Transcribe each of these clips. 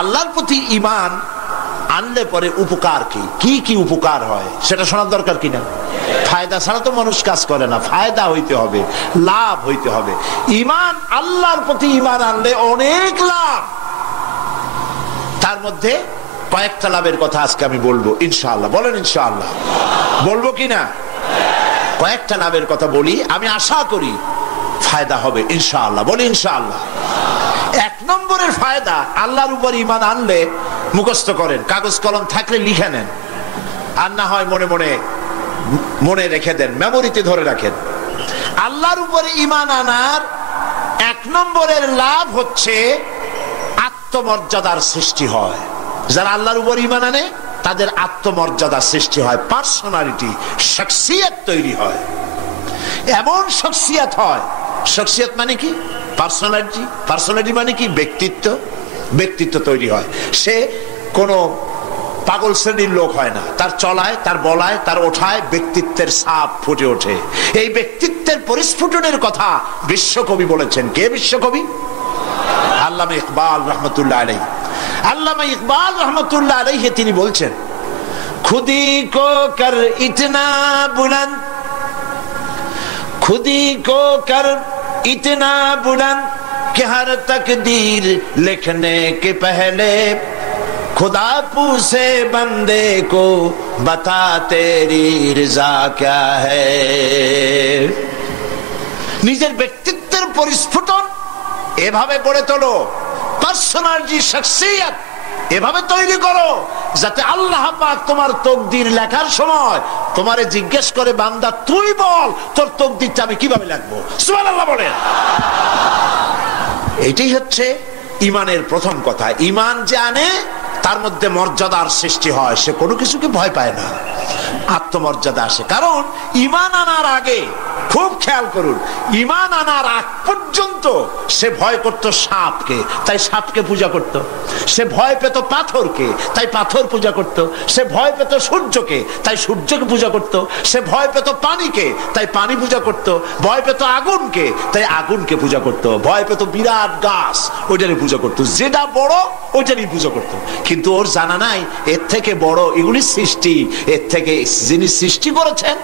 আল্লাহর প্রতি ঈমান আনলে পরে উপকার কি কি উপকার হয় সেটা শোনার দরকার কিনা? ফায়দা ছাড়া তো মানুষ কাজ করে না, ফায়দা হইতে হবে, লাভ হইতে হবে। ঈমান, আল্লাহর প্রতি ঈমান আনলে অনেক লাভ। তার মধ্যে কয়েকটা লাভের কথা আজকে আমি বলবো ইনশাআল্লাহ। বলেন ইনশাআল্লাহ, বলবো কিনা? কয়েকটা লাভের কথা বলি, আমি আশা করি ফায়দা হবে ইনশাআল্লাহ। বলি ইনশাআল্লাহ। এক নম্বরের ফায়দা, আল্লাহর উপর ঈমান আনলে, মুখস্থ করেন, কাগজ কলম থাকলে লিখে নেন, আর না হয় মনে মনে মনে রেখে দেন, মেমোরিতে ধরে রাখেন। আল্লাহর উপর ঈমান আনার এক নম্বরের লাভ হচ্ছে আত্মমর্যাদার সৃষ্টি হয়। যারা আল্লাহর উপর ঈমান আনে তাদের আত্মমর্যাদার সৃষ্টি হয়, পার্সোনালিটি, শখসিয়ত তৈরি হয়। এমন শখসিয়ত হয়, শখসিয়ত মানে কি? পার্সোনালিটি। পার্সোনালিটি মানে কি? ব্যক্তিত্ব। ব্যক্তিত্ব তৈরি হয়। সে কোনো পাগল শ্রেণীর লোক হয় না, তার চলায়, তার বলায়, তার ওঠায় ব্যক্তিত্বের ছাপ ফুটে ওঠে। এই ব্যক্তিত্বের পরিস্ফুটনের কথা বিশ্বকবি বলেছেন। কে বিশ্বকবি? আল্লামা ইকবাল রহমতুল্লাহ আলাইহি। আল্লামা ইকবাল রহমতুল্লাহ আলাইহি তিনি বলছেন, খুদি কো কর ইতনা বুলন্দ, খুদি কো কর इतना बुलंद कि हर तकदीर लिखने के पहले खुदा पूछे बंदे को बता तेरी रजा क्या है। নিজের ব্যক্তিত্বের পরিস্ফুটন এভাবে গড়ে তোলো, পার্সোনালিটি, শখসিয়ত এভাবে তৈরি করো যাতে আল্লাহ পাক তোমার তকদির লেখার সময় তোমারে জিজ্ঞেস করে, বান্দা তুই বল তোর তকদিরটা আমি কিভাবে লিখবো। সুবহানাল্লাহ বলেন। এটাই হচ্ছে ঈমানের প্রথম কথা। ঈমান যে আনে তার মধ্যে মর্যাদার সৃষ্টি হয়, সে কোনো কিছুকে ভয় পায় না, আত্মমর্যাদা আসে। কারণ ঈমান আনার আগে, খুব খেয়াল করুন, ঈমান আনার আগ পর্যন্ত সে ভয় করত সাপকে, তাই সাপকে পূজা করত। সে ভয় পেত পাথরকে, তাই পাথর পূজা করত। সে ভয় পেত সূর্যকে, তাই সূর্যকে পূজা করত। সে ভয় পেত পানিকে, তাই পানি পূজা করত। ভয় পেত আগুনকে, তাই আগুনকে পূজা করত। ভয় পেত বিরাট গাছ, ওইটারই পূজা করত। যেটা বড় ওইটারই পূজা করত। কিন্তু ওর জানা নাই এর থেকে বড় এগুলি সৃষ্টি, এর থেকে যিনি সৃষ্টি করেছেন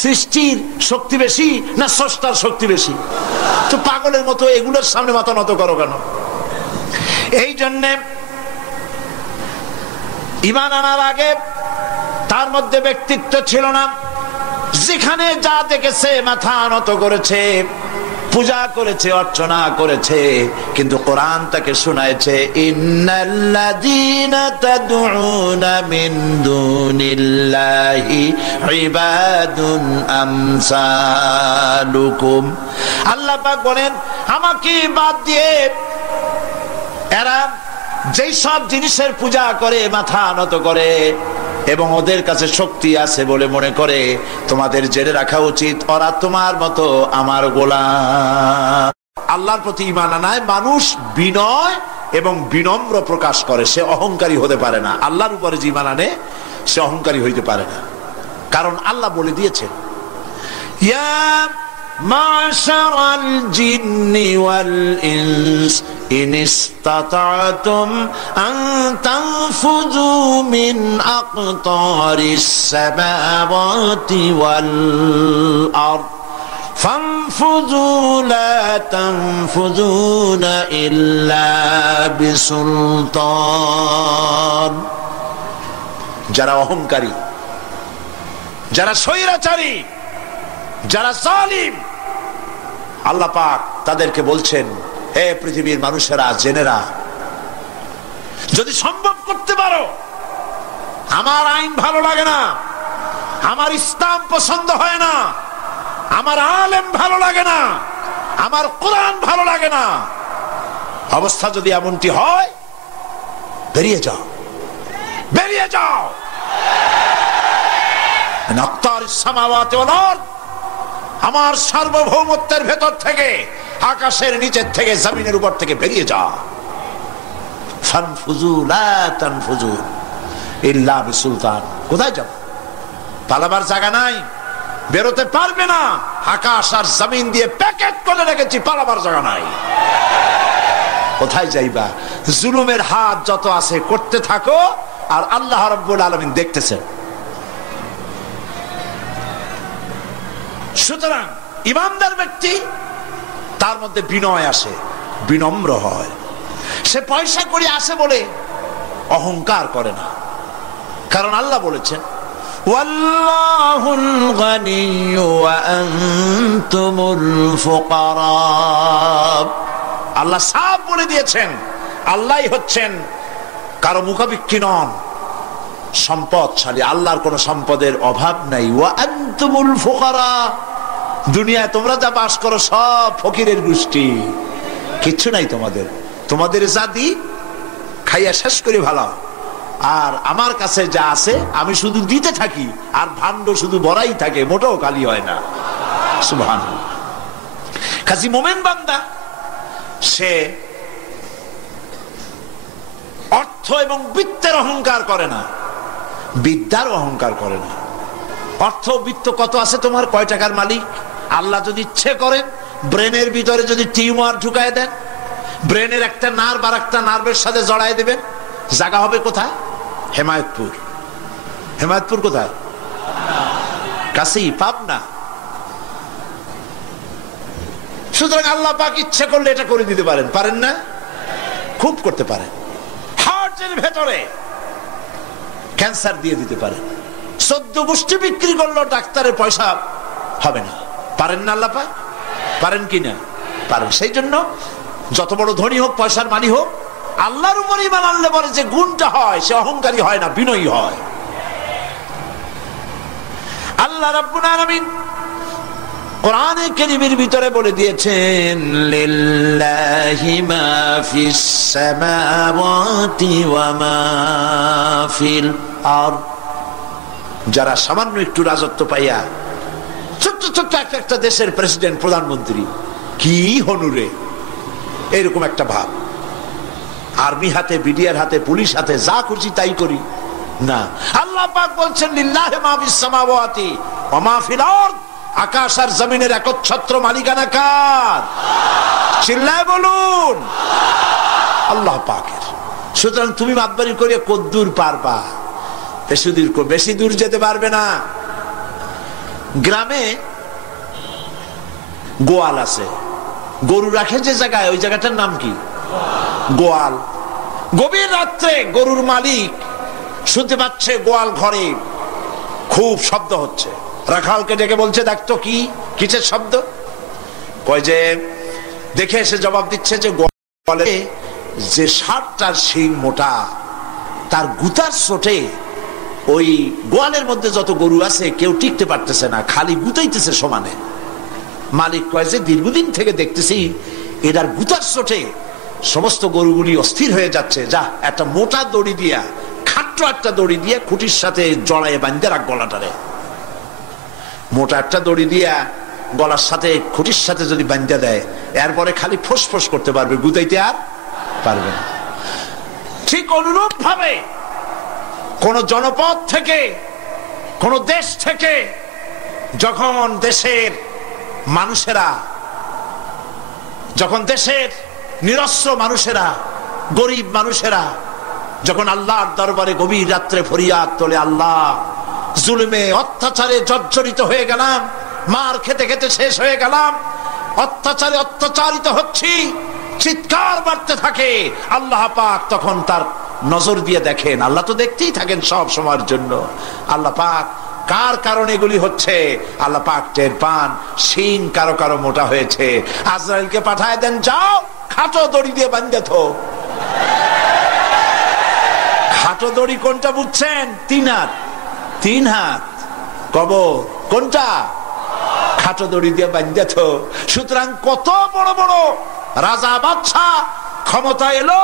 সৃষ্টির শক্তি বেশি না স্রষ্টার শক্তি বেশি? তো পাগলের মতো এগুলোর সামনে মাথা নত করো কেন? এই জন্যে ঈমান আনার আগে তার মধ্যে ব্যক্তিত্ব ছিল না। যেখানে যা দেখেছে মাথা নত করেছে, পূজা করেছে, অর্চনা করেছে। কিন্তু কোরআন তাকে শোনায়ছে, ইন্নাল্লাযীনা তাদউনা মিন দুনিল্লাহি ইবাদুন আমসালুকুম। আল্লাহ পাক বলেন, আমাকে বাদ দিয়ে এরা যেই সব জিনিসের পূজা করে, মাথা নত করে এবং ওদের কাছে শক্তি আছে বলে মনে করে, তোমাদের জেনে রাখা উচিত ওরা তোমার মতো আমার গোলাম। আল্লাহর প্রতি ঈমান আনায় মানুষ বিনয় এবং বিনম্র প্রকাশ করে, সে অহংকারী হতে পারে না। আল্লাহর উপরে যে ঈমান আনে সে অহংকারী হইতে পারে না, কারণ আল্লাহ বলে দিয়েছেন, ইয়া মাশারাল জিন্নি ওয়াল ইনস ইন ইসতাতা'তুম আন তানফুযু মিন আকতারিস সামাওয়াতি ওয়াল আরদ ফানফুযু লা তানফুযুনা ইল্লা বিসুলতান। যারা অহংকারী, যারা স্বৈরাচারী, যারা জালিম, আল্লাহ পাক তাদেরকে বলছেন, হে পৃথিবীর মানুষেরা, জেনেরা, যদি সম্ভব করতে পারো, আমার আইন ভালো লাগে না, আমার ইসলাম পছন্দ হয় না, আমার আলেম ভালো লাগে না, আমার কোরআন ভালো লাগে না, অবস্থা যদি এমনটি হয়, বেরিয়ে যাও, বেরিয়ে যাও। আমার সার্বভৌমত্বের ভেতর থেকে, আকাশের নিচের থেকে, জমিনের উপর থেকে বেরিয়ে যা। ফানফুযু লা তানফুযু ইল্লা বিসুলতান। কোথায় যাব? পালাবার জায়গা নাই, বেরোতে পারবে না। আকাশ আর জমিন দিয়ে প্যাকেট করে রেখেছি, পালাবার জায়গা নাই। কোথায় যাইবা? জুলুমের হাত যত আছে করতে থাকো, আর আল্লাহ রাব্বুল আলামিন দেখতেছেন। সুতরাং ইমানদার ব্যক্তি, তার মধ্যে বিনয় আসে, বিনম্র হয়। সে পয়সা করে আসে বলে অহংকার করে না, কারণ আল্লাহ বলেছেন ওয়াল্লাহুল গানিয়্যু ওয়া আনতুমুল ফুকারা। আল্লাহ সাফ বলে দিয়েছেন আল্লাহই হচ্ছেন কারো মুখাপেক্ষী নন, সম্পদশালী। আল্লাহর কোন সম্পদের অভাব নাই। ওয়া আনতুমুল ফুকারা, দুনিয়ায় তোমরা যা বাস করো সব ফকিরের গোষ্ঠী, কিচ্ছু নাই তোমাদের। তোমাদের জাতি খাইয়া শেষ করে ভালো, আর আমার কাছে যা আছে আমি শুধু দিতে থাকি, আর ভাণ্ড শুধু ভরাই থাকে, মোটেও খালি হয় না। সুবহানাল্লাহ। কাজী মোমেন বান্দা সে অর্থ এবং বৃত্তের অহংকার করে না, বিদ্যার অহংকার করে না। অর্থ বৃত্ত কত আছে তোমার, কয় টাকার মালিক? আল্লাহ যদি ইচ্ছে করেন ব্রেনের ভিতরে যদি টিউমার ঢুকায় দেন, ব্রেনের একটা নার্ভ আর একটা নার্ভের সাথে জড়ায় দেবেন, জায়গা হবে কোথায়? হেমায়তপুর। হেমায়তপুর কোথায়? কাছেই, পাবনা। সুতরাং আল্লাহ পাক ইচ্ছে করলে এটা করে দিতে পারেন, পারেন না? খুব করতে পারেন। হার্টের ভেতরে ক্যান্সার দিয়ে দিতে পারেন, 14 গোষ্ঠী বিক্রি করলো ডাক্তারের পয়সা হবে না, পারেন না আল্লাহ পাক? পারেন কি না? পারেন। সেই জন্য যত বড় ধনী হোক, পয়সার মালিক হোক, আল্লাহর উপর ঈমান আনলে বলে যে গুণটা হয়, সে অহংকারী হয় না, বিনয়ী হয়। আল্লাহ রাব্বুল আলামিন কোরআনে কারীমের ভিতরে বলে দিয়েছেন লিল্লাহি মা ফিস সামাওয়াতি ওয়া মা ফিল আরদ। যারা সামান্য একটু রাজত্ব পাইয়া ছোট্ট ছোট্ট একটা দেশের প্রেসিডেন্ট, প্রধানমন্ত্রী, কি হনুরে, এরকম একটা ভাব। আর্মি হাতে, বিডিআর হাতে, পুলিশ হাতে, যা খুশি তাই করি না। আল্লাহ পাক বলছেন লিল্লাহি মা ফিস সামাওয়াতি ওয়া মা ফিল আরদ। আকাশ আর জমিনের একচ্ছত্র মালিকানা কার? চিল্লায় বলুন আল্লাহ পাকের। সুতরাং তুমি মাতবাড়ি করিয়া কদ্দুর পারবা? বেশি দূর যেতে পারবে না। গ্রামে গোয়াল আছে, গরু রাখে যে জায়গায়, ওই জায়গাটার নাম কি? গোয়াল। গভীর রাত্রে গরুর মালিক শুনতে পাচ্ছে গোয়াল ঘরে খুব শব্দ হচ্ছে। রাখালকে ডেকে বলছে দেখতো কি, কিসের শব্দ? কয় যে দেখে এসে জবাব দিচ্ছে যে গোয়ালে যে 60টার শিং মোটা, তার গুতার চোটে ওই গোয়ালের মধ্যে যত গরু আছে কেউ টিকতে পারতেছে না, খালি গুতাইতেছে সমানে। মালিক কয় যে দীর্ঘদিন থেকে দেখতেছি এটার গুতার চোটে সমস্ত গরুগুলি অস্থির হয়ে যাচ্ছে, যা একটা মোটা দড়ি দিয়া, খাট্ট একটা দড়ি দিয়া খুঁটির সাথে জড়াইয়ে বাঁধতে রাখ গলাটারে। মোটা একটা দড়ি দিয়া গলার সাথে খুঁটির সাথে যদি বাঁধতে দেয়, এরপরে খালি ফোঁস করতে পারবে, গুতাইতে আর পারবে না। ঠিক অনুরূপ ভাবে কোন জনপদ থেকে, কোন দেশ থেকে যখন দেশের মানুষেরা, যখন দেশের নিরস্ত্র মানুষেরা, গরিব মানুষেরা যখন আল্লাহর দরবারে গভীর রাত্রে ফরিয়াদ তোলে, আল্লাহ জুলুমে অত্যাচারে জর্জরিত হয়ে গেলাম, মার খেতে খেতে শেষ হয়ে গেলাম, অত্যাচারে অত্যাচারিত হচ্ছি, চিৎকার বাড়তে থাকে, আল্লাহ পাক তখন তার নজর দিয়ে দেখেন। আল্লাহ তো দেখতেই থাকেন সব সময়ের জন্য। আল্লাহ পাক কার কারণে এগুলি হচ্ছে আল্লাহ পাক টের পান। শিং কারো কারো মোটা হয়েছে, আজরাইলকে পাঠায় দেন, যাও খাটো দড়ি দিয়ে বাঁধে থো। খাটো দড়ি কোনটা বুঝছেন? 3 হাত। 3 হাত কবর কোনটা? খাটো দড়ি দিয়ে বাঁধে থো। সুতরাং কত বড় বড় রাজা বাদশাহ ক্ষমতা এলো,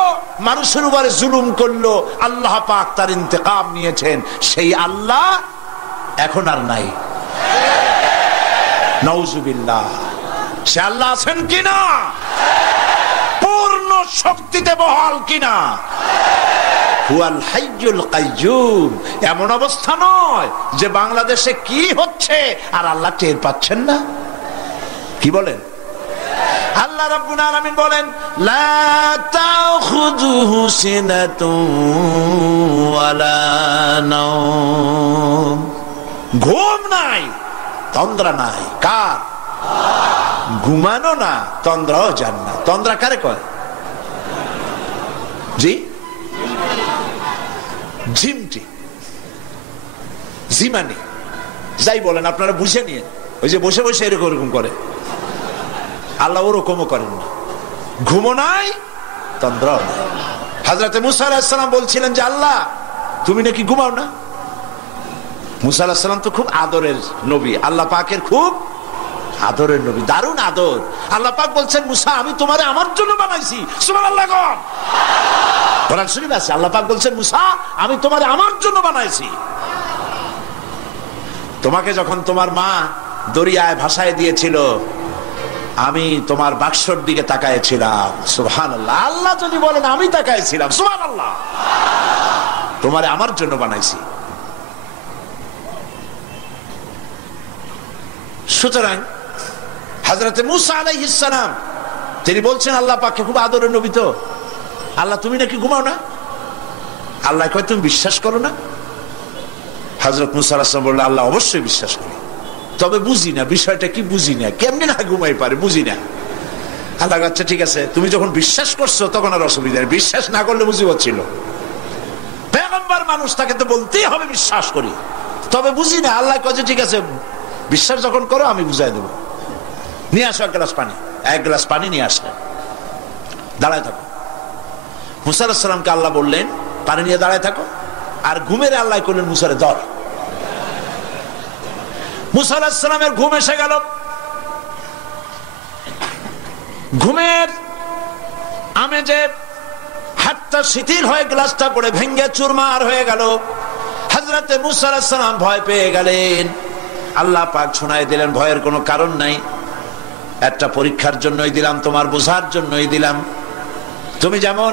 মানুষের উপরে জুলুম করলো, আল্লাহ পাক তার ইন্তেকাম নিয়েছেন। সেই আল্লাহ এখন আর নাই, নাউজুবিল্লাহ। সে আল্লাহ আছেন কিনা? পূর্ণ শক্তিতে বহাল কিনা? হুয়াল হাইয়ুল কাইয়্যুম। এমন অবস্থা নয় যে বাংলাদেশে কি হচ্ছে আর আল্লাহ টের পাচ্ছেন না। কি বলেন? আল্লাহ রাব্বুল আলামিন বলেন লা তাখুযুহু সিনাতুন ওয়ালা নাওম, ঘুম নাই তন্দ্রা নাই। কার? ঘুমানো না, তন্দ্রাও যান না। তন্দ্রা কারে কয়? জি, ঝিমটি, ঝিমানি, যাই বলেন আপনারা বুঝে নিয়ে। ওই যে বসে বসে এরকম এরকম করে, আল্লাহ ওরকমও করেন না। ঘুমো নাই, তন্দ্রাও নাই। হযরতে মুসা আলাইহিস সালাম বলছিলেন যে আল্লাহ তুমি নাকি ঘুমাও না। মুসা আলাইহিস সালাম তো খুব আদরের নবী, আল্লাহ পাকের খুব আদরের নবী, দারুণ আদর। আল্লাহ পাক বলছেন মুসা আমি তোমারে আমার জন্য বানাইছি। সুবহানাল্লাহ। কোরআন শরীফে আছে আল্লাহ পাক বলছেন মুসা আমি তোমারে আমার জন্য বানাইছি। তোমাকে যখন তোমার মা দরিয়ায় ভাসায় দিয়েছিল আমি তোমার বাক্সর দিকে তাকাইছিলাম। সুবহানাল্লাহ। আল্লাহ যদি বলেন আমি তাকাইছিলাম, সুবহানাল্লাহ। তোমারে আমার জন্য বানাইছি। সুতরাং হযরতে মুসা আলাইহিস সালাম তিনি বলছেন আল্লাহ পাককে খুব আদরের নবী, তো আল্লাহ তুমি নাকি ঘুমাও না। আল্লাহ কয় তুমি বিশ্বাস করো না। হযরত মুসা আলাইহিস সালাম বললেন আল্লাহ অবশ্যই বিশ্বাস করি, তবে বুঝি না বিষয়টা কি, বুঝি না কেমনে না ঘুমাই পারে, বুঝি না। আল্লাহ আচ্ছা ঠিক আছে, তুমি যখন বিশ্বাস করছো তখন আর অসুবিধা নেই, বিশ্বাস না করলে মুসিবত ছিল। পয়গম্বর মানুষ তাকে তো বলতেই হবে বিশ্বাস করি, তবে বুঝি না। আল্লাহ কয় ঠিক আছে বিশ্বাস যখন করো আমি বুঝাই দেবো। নিয়ে আসো এক গ্লাস পানি। এক গ্লাস পানি নিয়ে আসলেন, দাঁড়ায় থাকো। মুসা আলাইহিস সালামকে আল্লাহ বললেন পানি নিয়ে দাঁড়ায় থাকো, আর ঘুমের আল্লাহ করলেন মুসারে ধর। মুসা আলাইহিস সালামের ঘুম এসে গেল। ঘুমের আমেজে হাতটা শিথিল হয়ে গ্লাসটা পড়ে ভেঙ্গে চুরমার হয়ে গেল। হযরতে মুসা আলাইহিস সালাম ভয় পেয়ে গেলেন। আল্লাহ পাক শোনায় দিলেন ভয়ের কোনো কারণ নাই, একটা পরীক্ষার জন্যই দিলাম, তোমার বোঝার জন্যই দিলাম। তুমি যেমন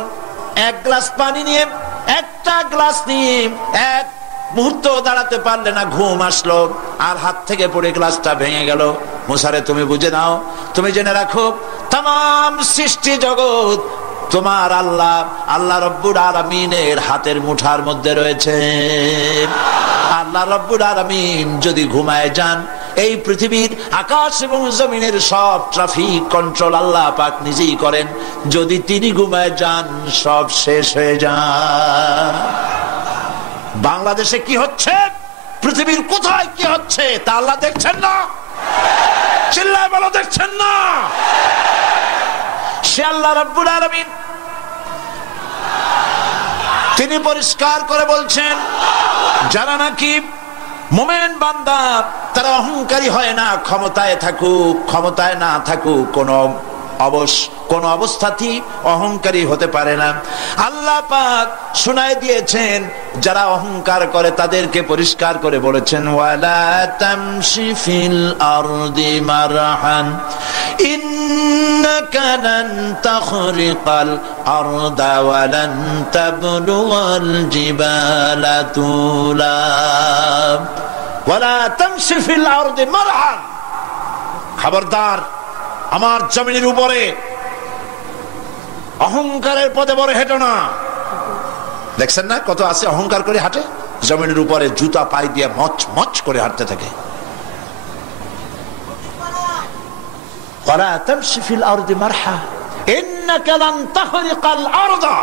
এক গ্লাস পানি নিয়ে, একটা গ্লাস নিয়ে এক মুহূর্ত দাঁড়াতে পারলে না, ঘুম আসলো আর হাত থেকে পড়ে গ্লাসটা ভেঙে গেল। মুসারে তুমি বুঝে নাও, তুমি জেনে রাখো তামাম সৃষ্টি জগৎ তোমার আল্লাহ আল্লাহ রব্বুল আলামিনের হাতের মুঠার মধ্যে রয়েছে। আল্লাহ রব্বুল আলামিন যদি ঘুমায় যান, এই পৃথিবীর আকাশ এবং জমিনের সব ট্রাফিক কন্ট্রোল আল্লাহ পাক নিজেই করেন। যদি তিনি ঘুমায় যান সব শেষ হয়ে যান। বাংলাদেশে কি হচ্ছে, পৃথিবীর কোথায় কি হচ্ছে তা আল্লাহ দেখছেন না? চিল্লায় বলো দেখছেন না? সে আল্লাহ রাব্বুল আলামিন তিনি পরিষ্কার করে বলছেন যারা নাকি মুমিন বান্দা তারা অহংকারী হয় না, ক্ষমতায় থাকুক ক্ষমতায় না থাকুক কোন অবস্থাতেই অহংকারী হতে পারে না। আল্লাহ পাক শোনায় দিয়েছেন যারা অহংকার করে তাদেরকে পরিষ্কার করে বলেছেন ওয়ালা তামশি ফিল আরদি মারহান ইন্নাকা লান তাখরিকাল আরদা ওয়া লান তাবলুগাল জিবালা তুলা ওয়ালা তামশি ফিল আরদি মারহান। খবরদার আমার জমিনের উপরে অহংকারের পদে বড় হেঁটো না। দেখছেন না কত আছে অহংকার করে হাঁটে, জমিনের উপরে জুতা পায়ে দিয়ে মচ মচ করে হাঁটতে থাকে। ওয়ালা তামশি ফিল আরদি মারহা ইন্নাকা লান তাখরিকাল আরদা।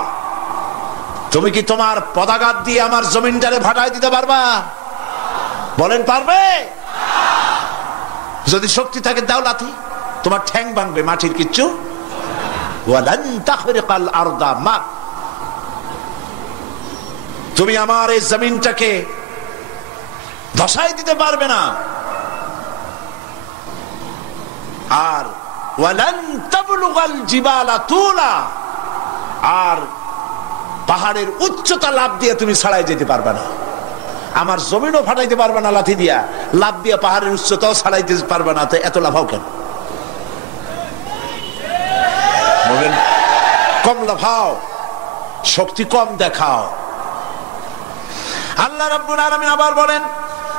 তুমি কি তোমার পদাঘাত দিয়ে আমার জমিনটারে ফাটাই দিতে পারবা? বলেন পারবে? যদি শক্তি থাকে দাও লাথি, তোমার ঠ্যাং ভাঙবে, মাটির কিচ্ছু। ওয়ালান তাখরিকাল আরদা মা, তুমি আমার এই জমিনটাকে ধসাই দিতে পারবে না। আর ওয়ালান তাবলুগাল জিবালা তুলা, আর পাহাড়ের উচ্চতা লাফ দিয়ে তুমি ছাড়াই যেতে পারবে না। আমার জমিনও ফাটাইতে পারবে না লাথি দিয়া, লাফ দিয়ে পাহাড়ের উচ্চতাও ছাড়াইতে পারবে না। তো এত লাফাও কেন? কম লাফাও, শক্তি কম দেখাও। আল্লাহ রাব্বুল আলামিন আবার বলেন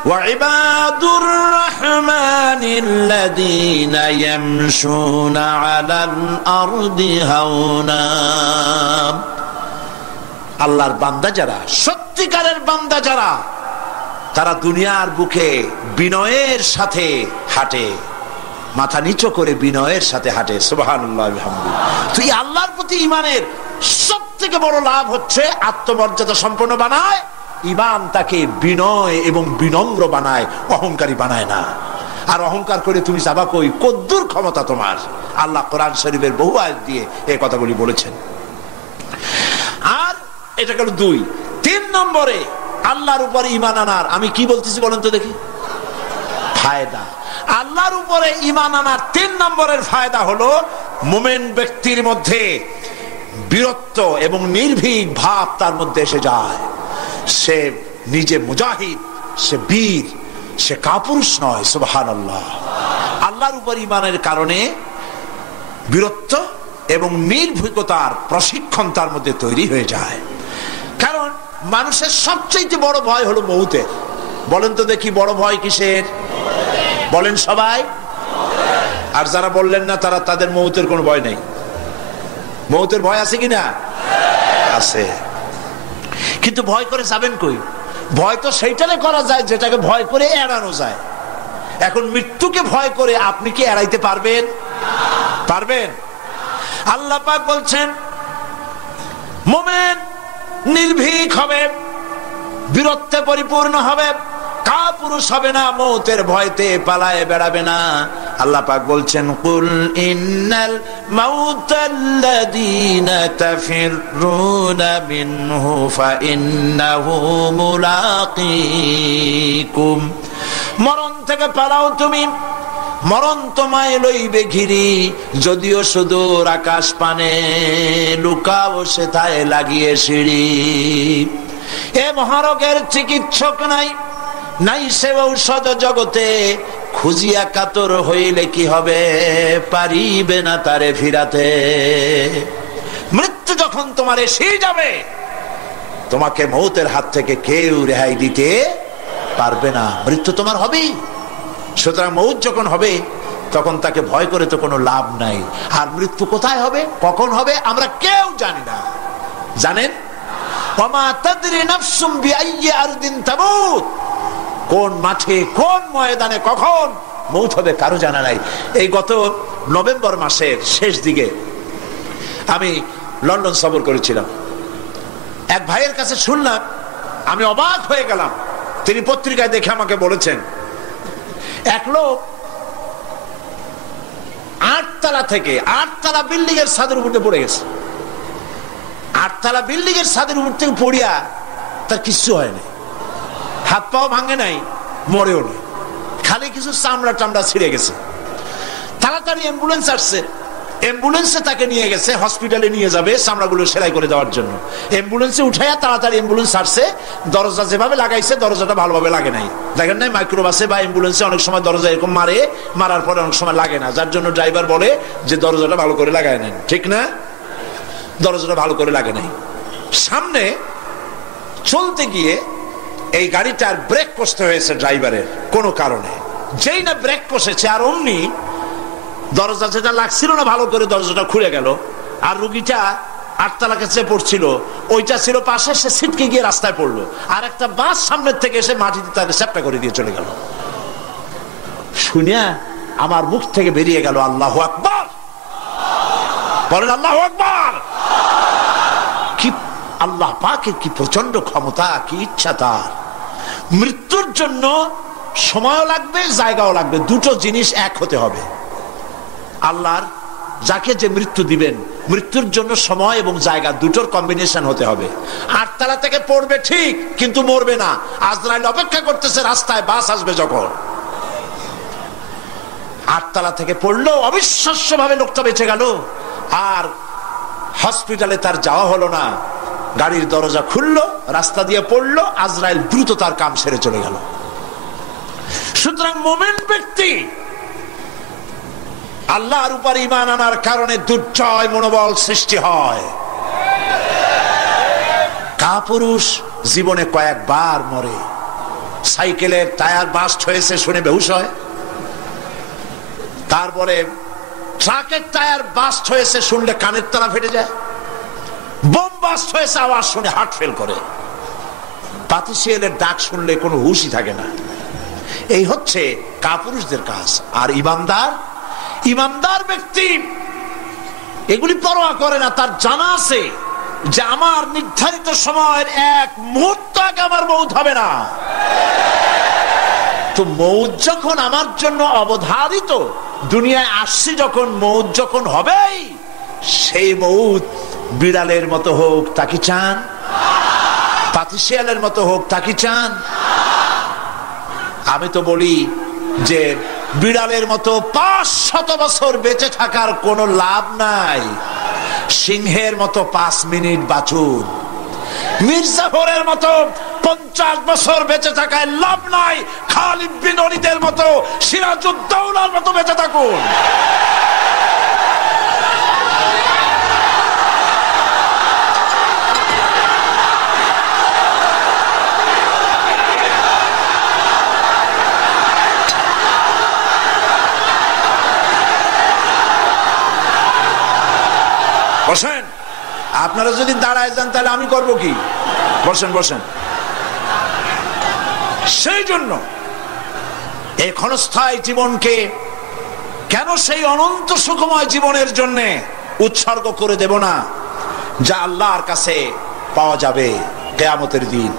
وعباد الرحمن الذين يمشون على الأرض هونا আল্লাহর বান্দা যারা, সত্যিকারের বান্দা যারা, তারা দুনিয়ার বুকে বিনয়ের সাথে হাঁটে, মাথা নিচু করে বিনয়ের সাথে হাঁটে। সুবহানাল্লাহ বিহামদিহি। তুই আল্লাহর প্রতি ঈমানের সবথেকে বড় লাভ হচ্ছে আত্মমর্যাদা সম্পন্ন বানায়। ঈমান তাকে বিনয় এবং বিনম্র বানায়, অহংকারী বানায় না। আর অহংকার করে তুমি যাবা কই? কদ্দুর ক্ষমতা তোমার? আল্লাহ কোরআন শরীফের বহু আয়াত দিয়ে এই কথাগুলি বলেছেন। আর এটা গেল 2। 3 নম্বরে আল্লাহর উপরে ঈমান আনার, আমি কি বলতেছি বলেন তো দেখি, ফায়দা। আল্লাহর উপরে ঈমান আনার 3 নম্বরের ফায়দা হলো মুমিন ব্যক্তির মধ্যে বীরত্ব এবং নির্ভীক ভাব তার মধ্যে এসে যায়। সে নিজে মুজাহিদ, সে বীর, সে কাপুরুষ নয়। সুবহানাল্লাহ। আল্লাহর উপর ঈমানের কারণে বীরত্ব এবং নির্ভীকতার প্রশিক্ষণ তার মধ্যে তৈরি হয়ে যায়। কারণ মানুষের সবচেয়ে বড় ভয় হলো মৌতের। বলেন তো দেখি, বড় ভয় কিসের? বলেন সবাই। আর যারা বললেন না তারা, তাদের মৌতের কোনো ভয় নেই। মৌতের ভয় আছে কিনা? আছে। কিন্তু ভয় করে যাবেন কই? ভয় তো সেইটারে করা যায় যেটাকে ভয় করে এড়ানো যায়। এখন মৃত্যুকে ভয় করে আপনি কি এড়াইতে পারবেন? পারবেন? আল্লাহ পাক বলছেন মুমিন নির্ভীক হবে, বীরত্বে পরিপূর্ণ হবে, কাপুরুষ হবে না, মৌতের ভয়তে পালায়ে বেড়াবে না। আল্লাহ পাক বলছেন কুল ইন্নাল মাউতাল্লাযীনা তাফিরুনা মিনহু ফাইন্নাহু মুলাকীকুম। মরণ থেকে পালাও তুমি, মরণ তোমায় লইবে ঘিরি, যদিও সুদূর আকাশ পানে, লুকাও সেথায় লাগিয়ে সিঁড়ি। এ মহারোগের চিকিৎসক নাই, নাই সে ঔষধ জগতে, খুঁজিয়া কাতর হইলে কি হবে, পারিবে না তারে ফিরাতে। মৃত্যু যখন তোমার এসে যাবে, তোমাকে মৌতের হাত থেকে কেউ রেহাই দিতে পারবে না। মৃত্যু তোমার হবেই। সুতরাং মৌত যখন হবে তখন তাকে ভয় করে তো কোনো লাভ নাই। আর মৃত্যু কোথায় হবে, কখন হবে, আমরা কেউ জানি না। জানেন? ওমা তাদরি নাফসুম বিআইয়ি আরদিন তামুত। কোন মাঠে, কোন ময়দানে কখন মৌত হবে কারো জানা নাই। এই গত নভেম্বর মাসের শেষ দিকে আমি লন্ডন সফর করেছিলাম। এক ভাইয়ের কাছে শুনলাম, আমি অবাক হয়ে গেলাম। তিনি পত্রিকায় দেখে আমাকে বলেছেন এক লোক 8 তলা থেকে 8 তলা বিল্ডিং এর ছাদের উপরে পড়ে গেছে। 8 তলা বিল্ডিং এর ছাদের উপর থেকে পড়িয়া তার কিছু হয়নি, হাত পাও ভাঙে নাই, মরেও নেই, খালি কিছু চামড়া টামড়া ছিঁড়ে গেছে। তাড়াতাড়ি অ্যাম্বুলেন্স আসছে, অ্যাম্বুলেন্সে তাকে নিয়ে গেছে, হসপিটালে নিয়ে যাবে চামড়াগুলো সেলাই করে দেওয়ার জন্য। অ্যাম্বুলেন্সে উঠাইয়া তাড়াতাড়ি অ্যাম্বুলেন্স আসছে। দরজা যেভাবে লাগাইছে দরজাটা ভালোভাবে লাগে নাই। দেখেন নাই মাইক্রোবাসে বা অ্যাম্বুলেন্সে অনেক সময় দরজা এরকম মারে, মারার পরে অনেক সময় লাগে না, যার জন্য ড্রাইভার বলে যে দরজাটা ভালো করে লাগায় নেন। ঠিক না? দরজাটা ভালো করে লাগে নাই। সামনে চলতে গিয়ে এই গাড়িটার ব্রেক কষতে হয়েছে ড্রাইভারের কোনো কারণে। যেই না ব্রেক কষেছে আর অমনি দরজা যেটা লাগছিল না ভালো করে, দরজাটা খুলে গেল। আর রুগীটা 8 তলা কাছে পড়ছিল, ওইটা ছিল পাশে, সে ছিটকে গিয়ে রাস্তায় পড়লো। আর একটা বাস সামনের থেকে এসে মাটিতে তাকে চ্যাপ্টা করে দিয়ে চলে গেল। শুনিয়া আমার মুখ থেকে বেরিয়ে গেল আল্লাহু আকবার। বলেন আল্লাহু আকবার। কি আল্লাহ পাকের কি প্রচন্ড ক্ষমতা, কি ইচ্ছা তার। মৃত্যুর জন্য সময়ও লাগবে, জায়গাও লাগবে, দুটো জিনিস এক হতে হবে। আল্লাহর যাকে যে মৃত্যু দিবেন, মৃত্যুর জন্য সময় এবং জায়গা দুটোর কম্বিনেশন হতে হবে। 8 তলা থেকে পড়বে ঠিক, কিন্তু মরবে না। আজরাইল অপেক্ষা করতেছে রাস্তায়, বাস আসবে যখন। 8 তলা থেকে পড়লো, অবিশ্বাস্য ভাবে লোকটা বেঁচে গেল। আর হসপিটালে তার যাওয়া হলো না, গাড়ির দরজা খুললো, রাস্তা দিয়ে পড়লো, আজরাইল দ্রুত তার কাম সেরে চলে গেল। সুতরাং মুমিন ব্যক্তি আল্লাহর উপর ঈমান আনার কারণে দুর্জয় মনোবল সৃষ্টি হয়। কাপুরুষ জীবনে কয়েকবার মরে, সাইকেলের টায়ার বাস্ট হয়েছে শুনে বেহুশ হয়, তারপরে ট্রাকের টায়ার বাস্ট হয়েছে শুনলে কানের তলা ফেটে যায়, বোম বাস্ট হয়েছে আওয়াজ শুনে হার্ট ফেল করে, পাতিশিয়ালের ডাক শুনলে কোনো হুশই থাকে না। এই হচ্ছে কাপুরুষদের কাজ। আর ইমানদার ব্যক্তি এগুলি পরোয়া করে না। তার জানা আছে যে আমার নির্ধারিত সময়ের এক মুহূর্ত আগে আমার মৌত হবে না। তো মৌত যখন আমার জন্য অবধারিত, দুনিয়ায় আসছি যখন, মৌত যখন হবেই, সেই মৌত বিড়ালের মতো হোক তা কি চান? পাতিশিয়ালের মতো হোক তা কি চান? আমি তো বলি যে বিড়ালের মতো 500 বছর বেঁচে থাকার কোনো লাভ নাই, সিংহের মতো 5 মিনিট বাঁচুন। মির্জাফরের মতো 50 বছর বেঁচে থাকায় লাভ নাই, খালিদ বিন ওলীদের মতো, সিরাজউদ্দৌলার মতো বেঁচে থাকুন। বসেন, আপনারা যদি দাঁড়ায় যান তাহলে আমি করব কি? বসেন বসেন। সেই জন্য এই ক্ষণস্থায়ী জীবনকে কেন সেই অনন্ত সুখময় জীবনের জন্য উৎসর্গ করে দেব না, যা আল্লাহর কাছে পাওয়া যাবে কিয়ামতের দিন।